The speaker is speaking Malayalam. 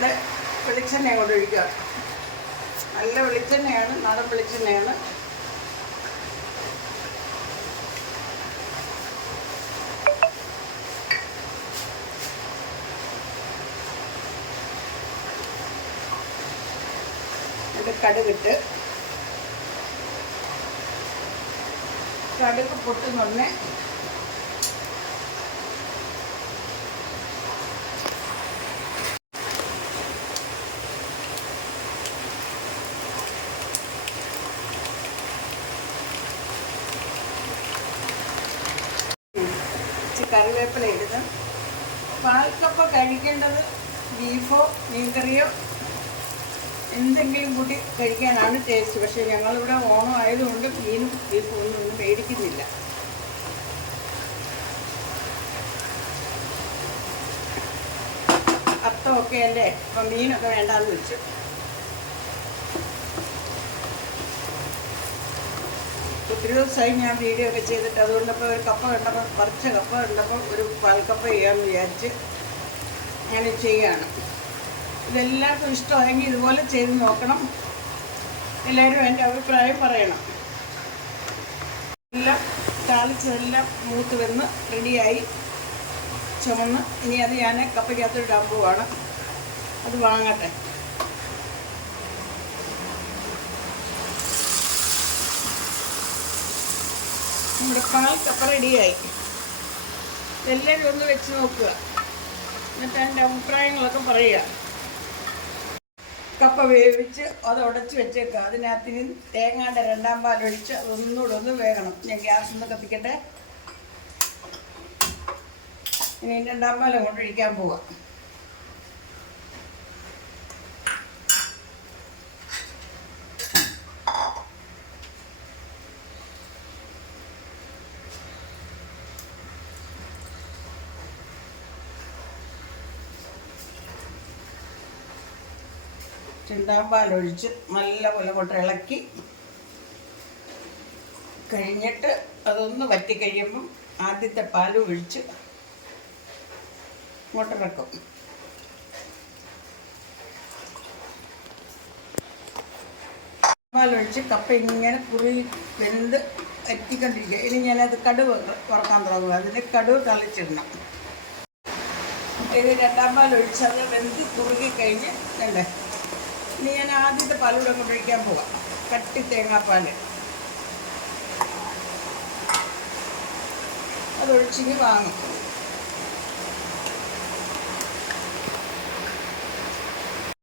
നമ്മുടെ വെളിച്ചെണ്ണ കൊണ്ട് ഒഴിക്കുക. നല്ല വെളിച്ചെണ്ണയാണ് നാടൻ വെളിച്ചെണ്ണയാണ്. കടുകിട്ട് കടുക് പൊട്ടുന്നുടനെ ഇച്ചിരി കറിവേപ്പില ഇടുന്നു പാൽക്കപ്പ കഴിക്കേണ്ടത് ബീഫോ മീൻകറിയോ എന്തെങ്കിലും കൂട്ടി കഴിക്കാനാണ് ടേസ്റ്റ് പക്ഷേ ഞങ്ങളിവിടെ ഓണം ആയതുകൊണ്ട് മീനും ബീഫും ഒന്നും ഒന്നും മേടിക്കുന്നില്ല അത്തമൊക്കെ അല്ലേ? അപ്പം മീനൊക്കെ വേണ്ടാന്ന് വെച്ചു. ഒത്തിരി ദിവസമായി ഞാൻ വീഡിയോ ഒക്കെ ചെയ്തിട്ട് അതുകൊണ്ടപ്പോൾ ഒരു കപ്പ കണ്ടപ്പോൾ പറിച്ച കപ്പ കണ്ടപ്പോൾ ഒരു പാൽക്കപ്പ ചെയ്യാമെന്ന് വിചാരിച്ച് ഞാൻ ചെയ്യുകയാണ് ഇതെല്ലാവർക്കും ഇഷ്ടമായെങ്കിൽ ഇതുപോലെ ചെയ്ത് നോക്കണം. എല്ലാവരും എന്റെ അഭിപ്രായം പറയണം. എല്ലാം താളിച്ചതെല്ലാം മൂത്ത് വന്ന് റെഡിയായി. ചുമന്ന്. ഇനി അത് ഞാൻ കപ്പയ്ക്കകത്ത് ഇടാൻ അത് വാങ്ങട്ടെ. നമ്മുടെ പാൽ കപ്പ റെഡിയായി. എല്ലാവരും ഒന്ന് വെച്ച് നോക്കുക. എന്നിട്ട് അതിന്റെ അഭിപ്രായങ്ങളൊക്കെ പറയുക. കപ്പ വേവിച്ച് അത് ഉടച്ച് വെച്ചേക്കുക. അതിനകത്തിന് തേങ്ങാന്റെ രണ്ടാം പാലൊഴിച്ച് അതൊന്നുകൂടെ ഒന്ന് വേകണം. ഞാൻ ഗ്യാസ് ഒന്ന് കത്തിക്കട്ടെ. ഇനി രണ്ടാം പാൽ അങ്ങോട്ട് ഒഴിക്കാൻ പോവാം. രണ്ടാം നല്ല പോലെ കൊണ്ട് ഇളക്കി കഴിഞ്ഞിട്ട് അതൊന്ന് വറ്റി കഴിയുമ്പം ആദ്യത്തെ പാൽ ഒഴിച്ച് ഇങ്ങോട്ടിറക്കും പാലൊഴിച്ച് കപ്പ ഇങ്ങനെ കുറി വെന്ത് വറ്റിക്കൊണ്ടിരിക്കുക. ഇനി ഞാനത് കടുവ് വറക്കാൻ തുടങ്ങുക അതിന് കടുവ് തളിച്ചിടണം. ഇത് രണ്ടാം പാലൊഴിച്ച് അത് വെന്ത് കുറുകി കഴിഞ്ഞ് വേണ്ടേ ഇനി ഞാൻ ആദ്യത്തെ പാലൂടെ കൊണ്ടൊഴിക്കാൻ പോവാം. കട്ടി തേങ്ങാപ്പാൽ അതൊഴിച്ചിങ്ങി വാങ്ങും.